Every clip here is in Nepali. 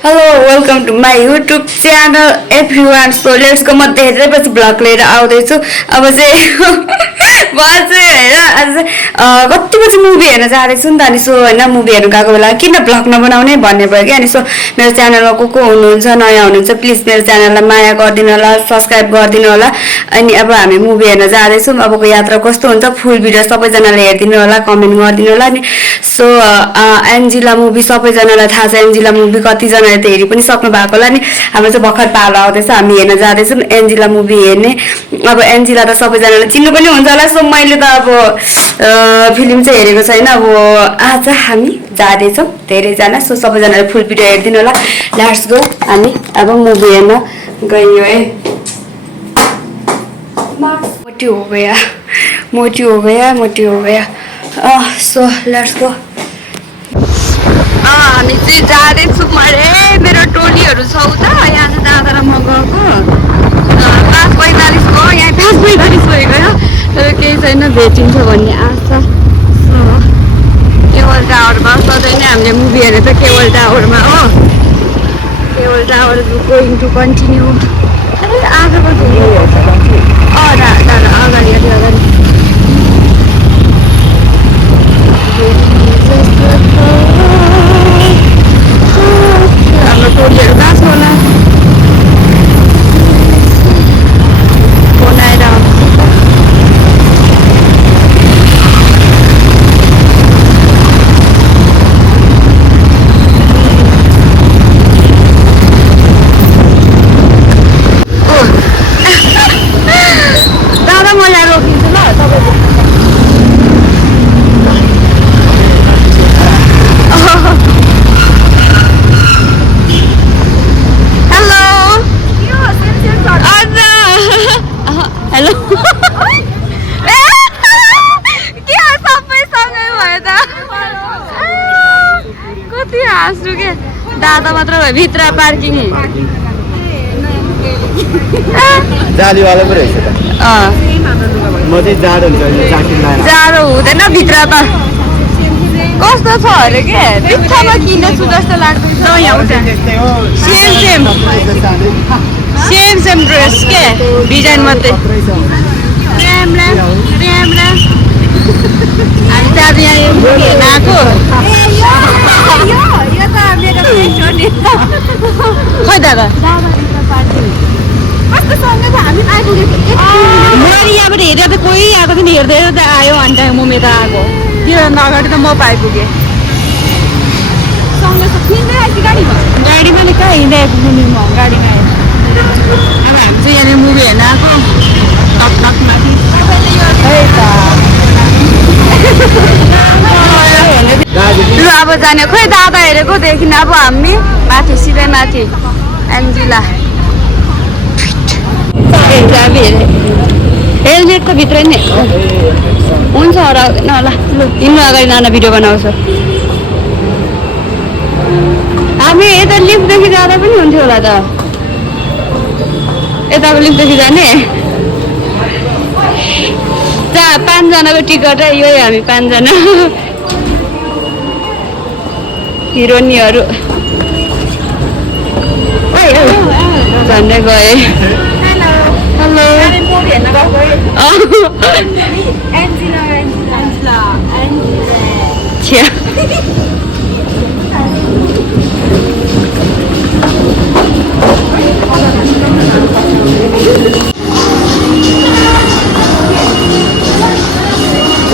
Hello, welcome to my YouTube channel everyone. So let's go म धेरैपछि भ्लग लिएर आउँदैछु। अब चाहिँ म चाहिँ हैन आज कति बजी मुभी हेर्न जाँदैछु नि त अनि सो हैन मुभी हेर्न गएको बेला किन भ्लग नबनाउने भन्ने भयो कि अनि सो मेरो च्यानलमा को हुनुहुन्छ नयाँ हुनुहुन्छ प्लिज मेरो च्यानललाई माया गरिदिनु होला सब्स्क्राइब गरिदिनु होला अनि अब हामी मुभी हेर्न जाँदैछौँ अबको यात्रा कस्तो हुन्छ फुल भिडियो सबैजनाले हेरिदिनु होला कमेन्ट गरिदिनु होला नि सो एन्जिला मुभी सबैजनालाई थाहा छ एन्जिला मुभी कतिजनाले त हेरि पनि सक्नु भएको होला नि हाम्रो चाहिँ भर्खर पालो आउँदैछ हामी हेर्न जाँदैछौँ एन्जिला मुभी हेर्ने अब एन्जिला त सबैजनाले चिन्नु पनि हुन्छ होला सो मैले त अब फिल्म चाहिँ हेरेको छैन अब आज हामी जाँदैछौँ धेरैजना सो सबैजनाले फुल भिडियो हेरिदिनु होला लेट्स गो हामी अब मुभी हेर्न गयो है मोटी हो गया सो लेट्स गो हामी चाहिँ जाँदैछौँ अरे मेरो टोलीहरू छ उता यहाँ चाहिँ दादा र म गएको 5:45 हो यहाँ 5:45 भइगयो तर केही छैन भेटिन्छ भन्ने आशा केवल टावरमा सधैँ नै हामीले मुभी हेरेको छ केवल टावरमा हो केवल टावर गोइङ टु कन्टिन्यू आजको दादा अगाडि हाम्रो टोलीहरू कहाँ छ होला फोन आएर दादा मलाई रोकिन्छु ल तपाईँको दादा मात्र भयो भित्र पार्किङ जालीवाला पो रहेछ त म चाहिँ जाडो हुँदैन भित्र त कस्तो छ अरे के बित्थामा किनेछु जस्तो लाग्दैछ सेम ड्रेस के डिजाइन मात्रै हामी त अब यहाँ हेर्न आएको खै दादा मैले यहाँबाट हेरेर त कोही आएको थियो नि हेर्दै त आयो अनि त म मेरो आएको त्योभन्दा अगाडि त म पाइपुगेँ गाडीमा नि कहाँ हिँड्दै आइपुग्नु म गाडीमा आएँ अब हामी चाहिँ यहाँनिर मुभी हेर्न आएको टकटकमाथि ल अब जाने खोइ दादा हेरेको देखिन अब हामी माथि सिधै माथि एन्जिला हेलमेटको भित्रै नै हुन्छ हराउँदैन होला लु हिँड्नु अगाडि नाना भिडियो बनाउँछु हामी यता लिफ्टदेखि जाँदा पनि हुन्थ्यो होला त यताको लिफ्टदेखि जाने 5 जनाको टिकट है यही हामी 5 जना हिरोनीहरू झन्डै गए हेलो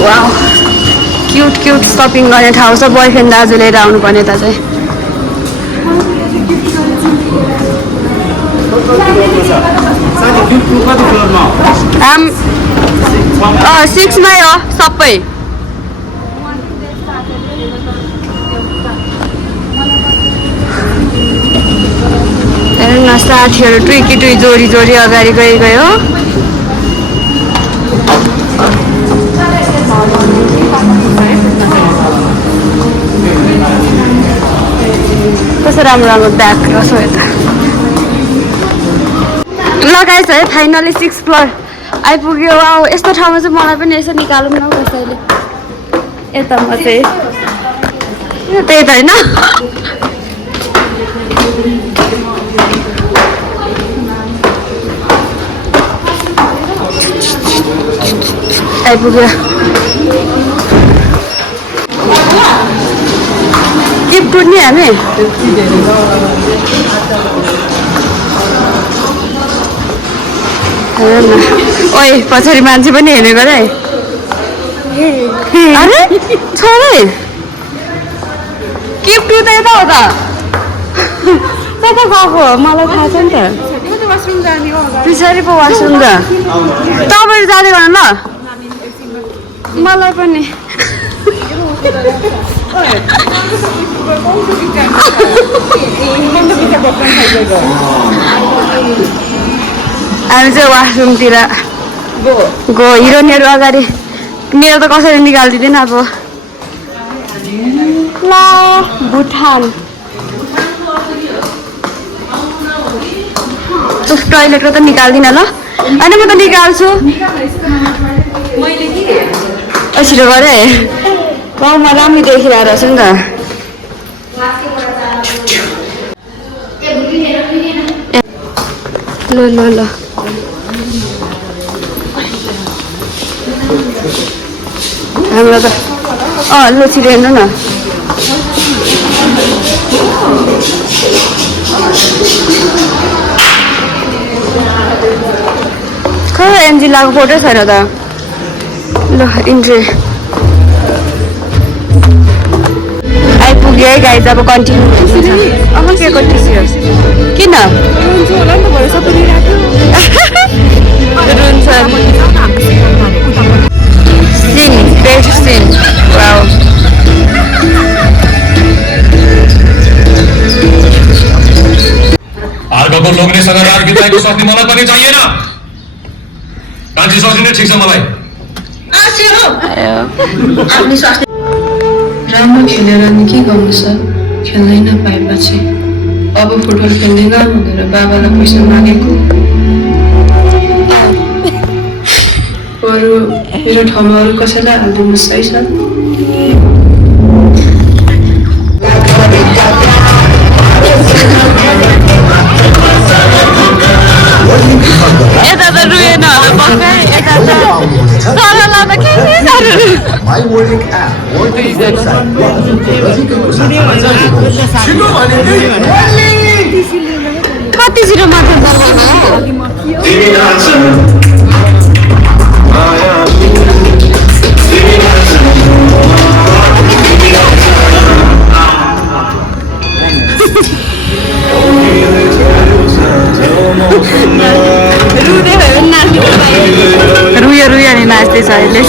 वाउ क्युट सपिङ गर्ने ठाउँ छ बोयफ्रेन्ड दाजु लिएर आउनुपर्ने त चाहिँ 6 मै हो सबै हेर्नु न साथीहरू टुई जोडी अगाडि गयो कस्तो राम्रो ब्याग रहेछ यता लगाएछ है फाइनली 6th फ्लोर आइपुग्यो वाउ यस्तो ठाउँमा चाहिँ मलाई पनि यसो निकालौँ न कसैले यता म चाहिँ त्यही त हैन आइपुग्यो के बुझ्ने हामी ओइ पछाडि मान्छे पनि हेर्ने गरे अरे छ रे के टु त यता हो त त्यता गएको मलाई थाहा छ नि त पछाडि पो वासरुम त तपाईँ जाँदै गर्नु ल मलाई पनि हामी चाहिँ वासरुमतिर गो हिरोइनहरू अगाडि मेरो त कसरी निकालिदिँदैन अब ल भुटान टोइलेटको त निकाल्दिनँ ल अनि म त निकाल्छु छिटो गरे गाउँमा राम्रो देखिरहेको रहेछ नि त ल ल ल हाम्रो त ल छिटो हेर्नु न खै एमजिलाको फोटो छैन त ल इन्ट्री आइपुग्यो है गाइज अब कन्टिन्यू के को टिस्यु किन सिन बेस्ट सिन वाउ अर्काको लोग्नेसँग रात बिताएको सक्ने मलाई पनि चाहिएन कान्छी सजिने ठिक छ मलाई राम्रो खेलेर नि के गर्नु छ खेल्नै नपाएपछि अब फुटबल खेल्ने गाउँ भनेर बाबालाई पैसा मागेको अरू मेरो ठाउँमा अरू कसैलाई हालिदिनुहोस् है सर यता त रुएन होला पक्कै यता त सरला त के कति छिटो मात्र रुयो रुयो नि नाच्दैछ अहिले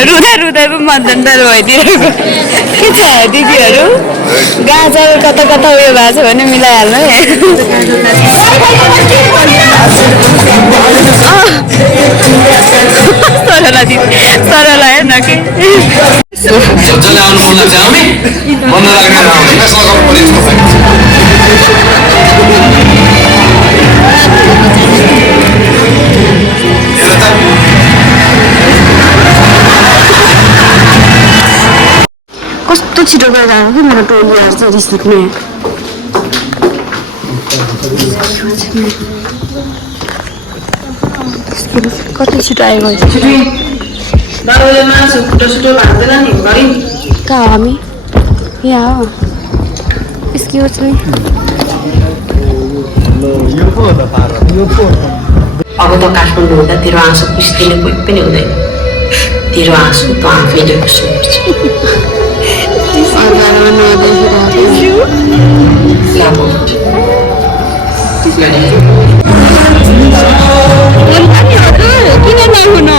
रुँदा रुँदा पो मजन्तर भइदिएको के छ दिदीहरू गाजर कता कता उयो भएको छ भने मिलाइहाल्नु है सरला दिदी सरला हेर्न के जसले आउनु मन लाग्छ हामी मन नलाग्ने कस्तो छिटो गएर जानु कि मेरो टोलीहरू चाहिँ रिसिप्ने कति छिटो आइगयो बाबाले मासु फुटो सुटो भाँच्दैन नि घरि कहाँ हो हामी यहाँ हो एक्सक्युज मी अब त काठमाडौँ हुँदा तेरो आँसु पुस्दिने कोही पनि हुँदैन तेरो आँसु त आफैले किन नहुनु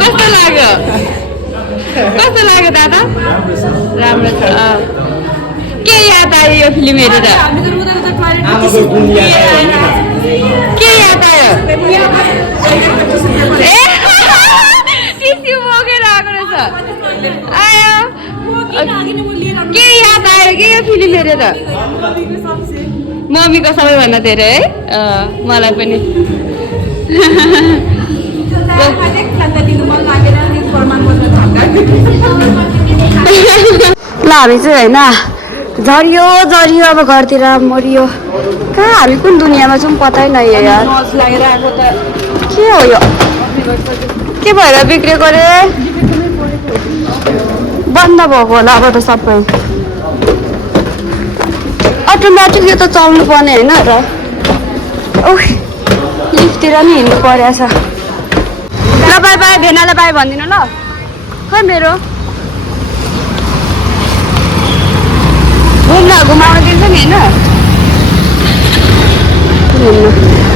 कस्तो लाग्यो कस्तो लाग्यो दादा राम्रो छ के याद आयो यो फिल्म हेरेर के याद आयो ए टिस्यु बोकेर आएको रहेछ आयो के याद आयो कि यो फिल्म हेरेर मम्मीको सबैभन्दा धेरै है मलाई पनि ल हामी चाहिँ होइन झरियो झरियो अब घरतिर मरियो कहाँ हामी कुन दुनियाँमा छौँ पत्तै नै यार के हो यो के भएर बिग्रेको रे बन्द भएको होला अब त सबै अटोमेटिक यो त चल्नु पर्ने होइन र लिफ्टतिर नि हिँड्नु परेछ ल बाई बाई भेनालाई बाई भनिदिनु ल खै मेरो घुमाउन दिन्छ नि होइन